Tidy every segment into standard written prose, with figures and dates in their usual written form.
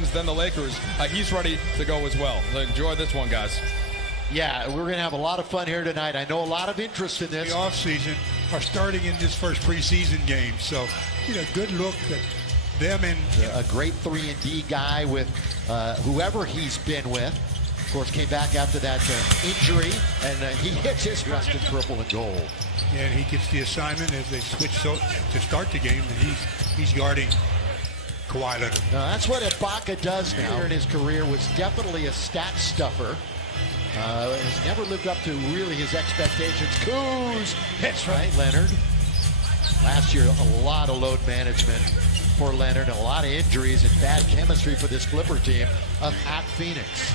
wins, then the Lakers. He's ready to go as well. Enjoy this one, guys. Yeah, we're going to have a lot of fun here tonight. I know a lot of interest in this. The offseason are starting in this first preseason game. So, good look at them. And a great 3-and-D guy with whoever he's been with. Of course, came back after that injury, and he hits his dressed in purple and gold. And he gets the assignment as they switch to start the game, and he's guarding Kawhi Leonard. Now, that's what Ibaka does now. In his career was definitely a stat stuffer. Has never lived up to really his expectations. Kuz hits right. Leonard. Last year, a lot of load management for Leonard, and a lot of injuries and bad chemistry for this Clipper team at Phoenix.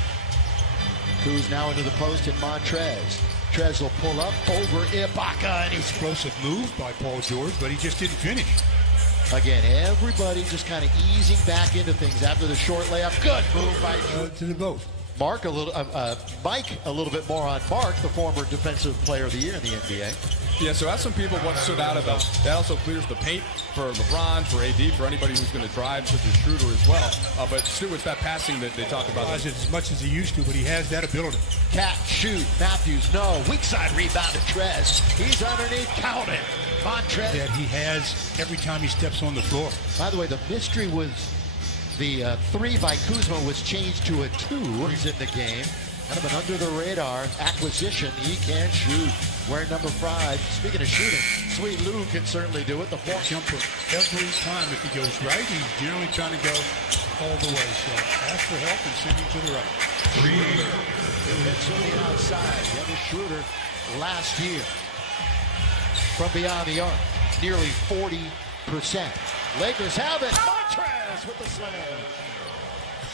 Kuz now into the post in Montrez. Montrez will pull up over Ibaka, and he's Explosive move by Paul George, but he just didn't finish. again. Everybody just kind of easing back into things after the short layup. Good move by To the both. Mike, a little bit more on Mark, the former Defensive Player of the Year in the NBA. Yeah, so as some people what stood out about, that also clears the paint for LeBron, for AD, for anybody who's going to drive, such as Schroeder as well. But Stu, it's that passing that they talk about. As much as he used to, but he has that ability. Cat, shoot, Matthews, no. Weak side rebound to Trez. He's underneath, count it. Montrez. That he has every time he steps on the floor. By the way, the mystery was the 3 by Kuzma was changed to a 2. He's in the game. Kind of an under-the-radar acquisition. He can shoot. Wearing number 5. Speaking of shooting, Sweet Lou can certainly do it. The fourth Jumper every time. If he goes right, he's generally trying to go all the way. So ask for help and send him to the right. hits on the outside. Dennis Schroeder last year from beyond the arc, nearly 40%. Lakers have it. Montrez with the slam.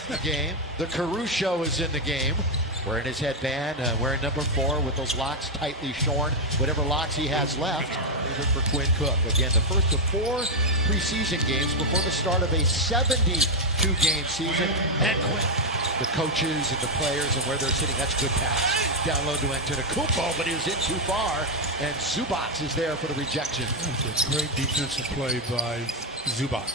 The game. The Caruso is in the game. Wearing his headband, wearing number 4 with those locks tightly shorn. Whatever locks he has left. Even for Quinn Cook. Again, the first of 4 preseason games before the start of a 72-game season. And Quinn. The coaches and the players and where they're sitting. That's a good pass. Down low to Antetokounmpo, but he was in too far. And Zubac is there for the rejection. That's a great defensive play by Zubac.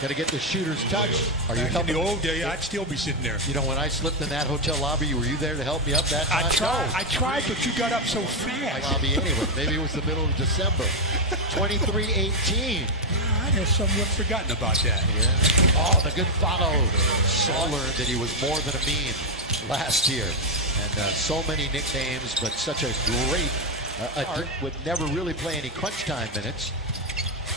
Got to get the shooter's touch. Are you Back in helping? the old day, I'd still be sitting there. You know, when I slipped in that hotel lobby, were you there to help me up that time? I tried, but you got up so fast. Lobby anyway. Maybe it was the middle of December. 23-18. I had somewhat forgotten about that. Yeah. Oh, the good follow. Saul learned that he was more than a meme last year. And so many nicknames, but such a great would never really play any crunch time minutes.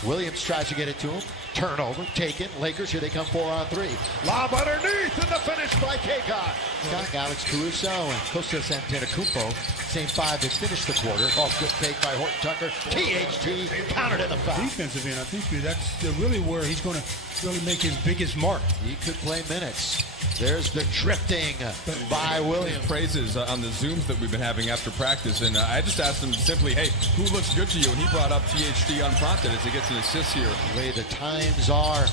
Williams tries to get it to him. Turnover, taken. Lakers, here they come 4-on-3. Lob underneath, and the finish by Kaycott. Alex Caruso and Kostas Antetokounmpo, same 5 that finished the quarter. Oh, good fake by Horton Tucker. THT countered in the foul. Defensive end, I think that's really where he's going to really make his biggest mark. He could play minutes. There's the drifting by Williams. Praises on the Zooms that we've been having after practice, and I just asked him simply, hey, who looks good to you? And he brought up THT unprompted as he gets an assist here. The way the times are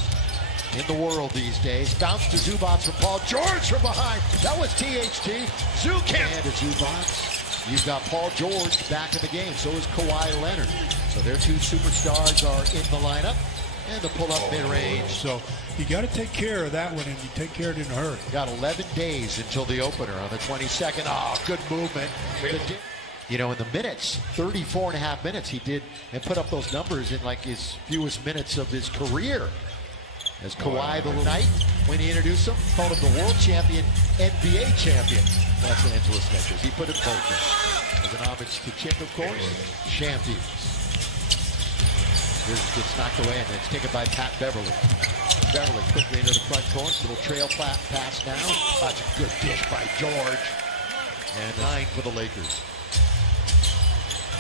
in the world these days. Bounce to Zubac from Paul George from behind. That was THT. And to Zubac. You've got Paul George back in the game. So is Kawhi Leonard. So their 2 superstars are in the lineup. And the pull-up mid-range. So you got to take care of that one, and you take care of it in a hurry. Got 11 days until the opener on the 22nd. Oh, good movement. You know, in the minutes, 34 and a half minutes, he did and put up those numbers in like his fewest minutes of his career. As Kawhi the night when he introduced him, called him the world champion, NBA champion, Los Angeles Lakers. He put it both in. As an homage to Chip, of course, champions. Gets knocked away, and it's taken by Pat Beverly. Beverly quickly into the front court. Little trail pass now. That's a good dish by George. And 9 for the Lakers.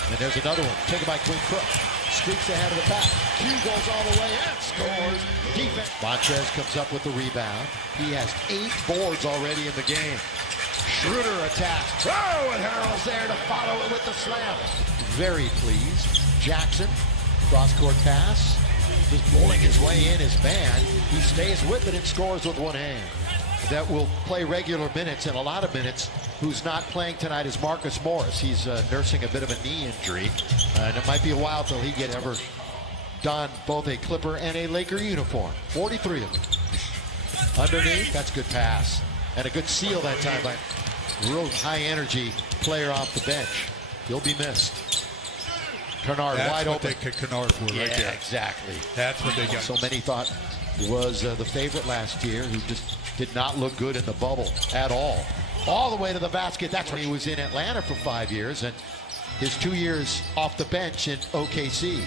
And there's another one. Taken by Quinn Cook. Streaks ahead of the pack. Q goes all the way and scores. Defense. Montrez comes up with the rebound. He has 8 boards already in the game. Schroeder attacks. Oh, and Harrell's there to follow it with the slam. Very pleased. Jackson. Cross-court pass, just bowling his way in his man. He stays with it and scores with one hand. That will play regular minutes and a lot of minutes. Who's not playing tonight is Marcus Morris. He's nursing a bit of a knee injury. And it might be a while till he gets ever don both a Clipper and a Laker uniform. 43 of them. Underneath, that's a good pass. And a good seal that time by a real high energy player off the bench. He'll be missed. Kennard That's wide what open. they kicked Kennard for right there. Exactly. That's what they got. So many thought was the favorite last year, who just did not look good in the bubble at all. All the way to the basket. That's when he was in Atlanta for 5 years, and his 2 years off the bench in OKC.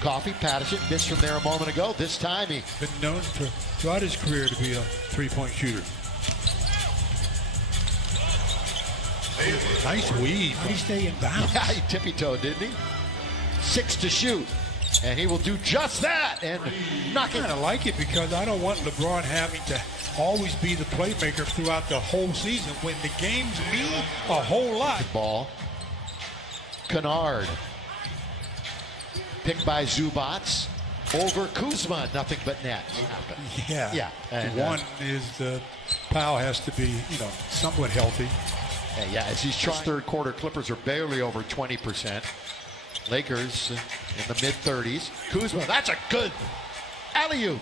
Coffee, Patterson missed from there a moment ago. This time he Been known throughout his career to be a three-point shooter. Nice weave. He stay in bounds. yeah, he tippy-toed, didn't he? 6 to shoot, and he will do just that and knock I it. kind of like it because I don't want LeBron having to always be the playmaker throughout the whole season when the games mean a whole lot. Ball. Kennard. Picked by Zubats. Over Kuzma. Nothing but net. Yeah. Yeah. And, One is Powell has to be, somewhat healthy. yeah, as he's trying. Third quarter, Clippers are barely over 20%. Lakers in the mid-30s. Kuzma, that's a good alley-oop.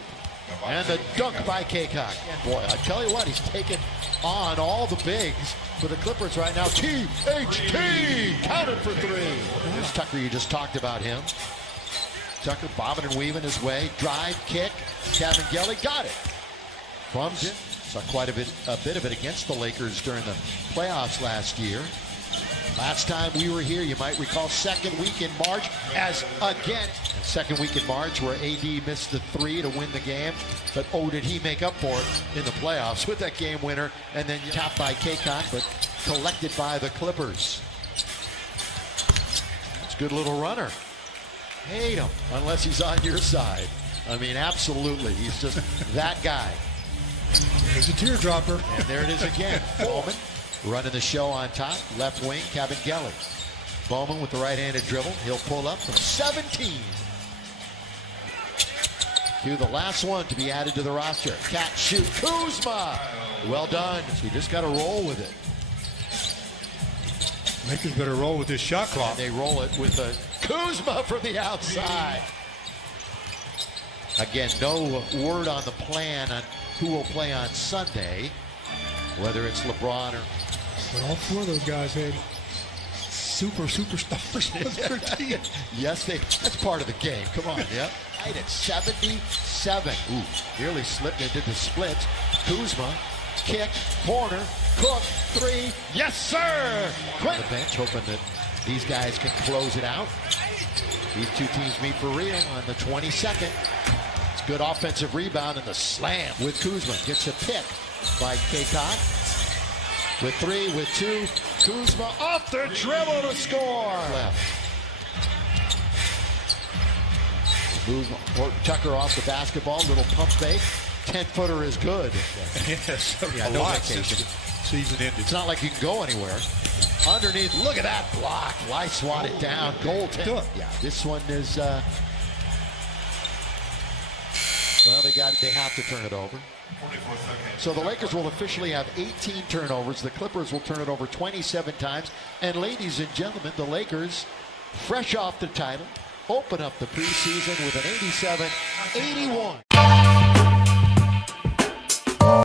And the dunk by Kaycock. Boy, I tell you what, he's taken on all the bigs for the Clippers right now. THT counted for 3. There's Tucker, you just talked about him. Tucker bobbing and weaving his way. Drive, kick. Kabengele got it. Bums it. Saw quite a bit of it against the Lakers during the playoffs last year. Last time we were here, you might recall, second week in March, as again, second week in March where AD missed the 3 to win the game, but did he make up for it in the playoffs with that game winner, and then tapped by Kaycock, but collected by the Clippers. It's a good little runner. Hate him, unless he's on your side. I mean, absolutely, he's just that guy. There's a teardropper. And there it is again. Bowman running the show on top. Left wing, Kabengele. Bowman with the right-handed dribble. He'll pull up from 17. To the last one to be added to the roster. Catch, shoot, Kuzma. Well done. So you just got to roll with it. Lakers better roll with this shot clock. And they roll it with a Kuzma from the outside. Again, no word on the plan on who will play on Sunday, whether it's LeBron or... But all 4 of those guys had superstars on their team. Yes, that's part of the game. Come on, yeah. Right at 77. Ooh, nearly slipped into the split. Kuzma, kick, corner, Cook, 3. Yes, sir! Quinn. The bench hoping that these guys can close it out. These two teams meet for real on the 22nd. It's good offensive rebound and the slam with Kuzma. Gets a pick by Kaycock. With 3, with 2, Kuzma off the dribble to score. Left. Move Tucker off the basketball. Little pump fake. 10-footer is good. Yes, Yeah, a no lot vacation. since the season ended. It's not like you can go anywhere. Underneath, look at that block. Why swat it down? Goaltend. Yeah, this one is. Well, they have to turn it over. So the Lakers will officially have 18 turnovers. The Clippers will turn it over 27 times. And ladies and gentlemen, the Lakers, fresh off the title, open up the preseason with an 87-81.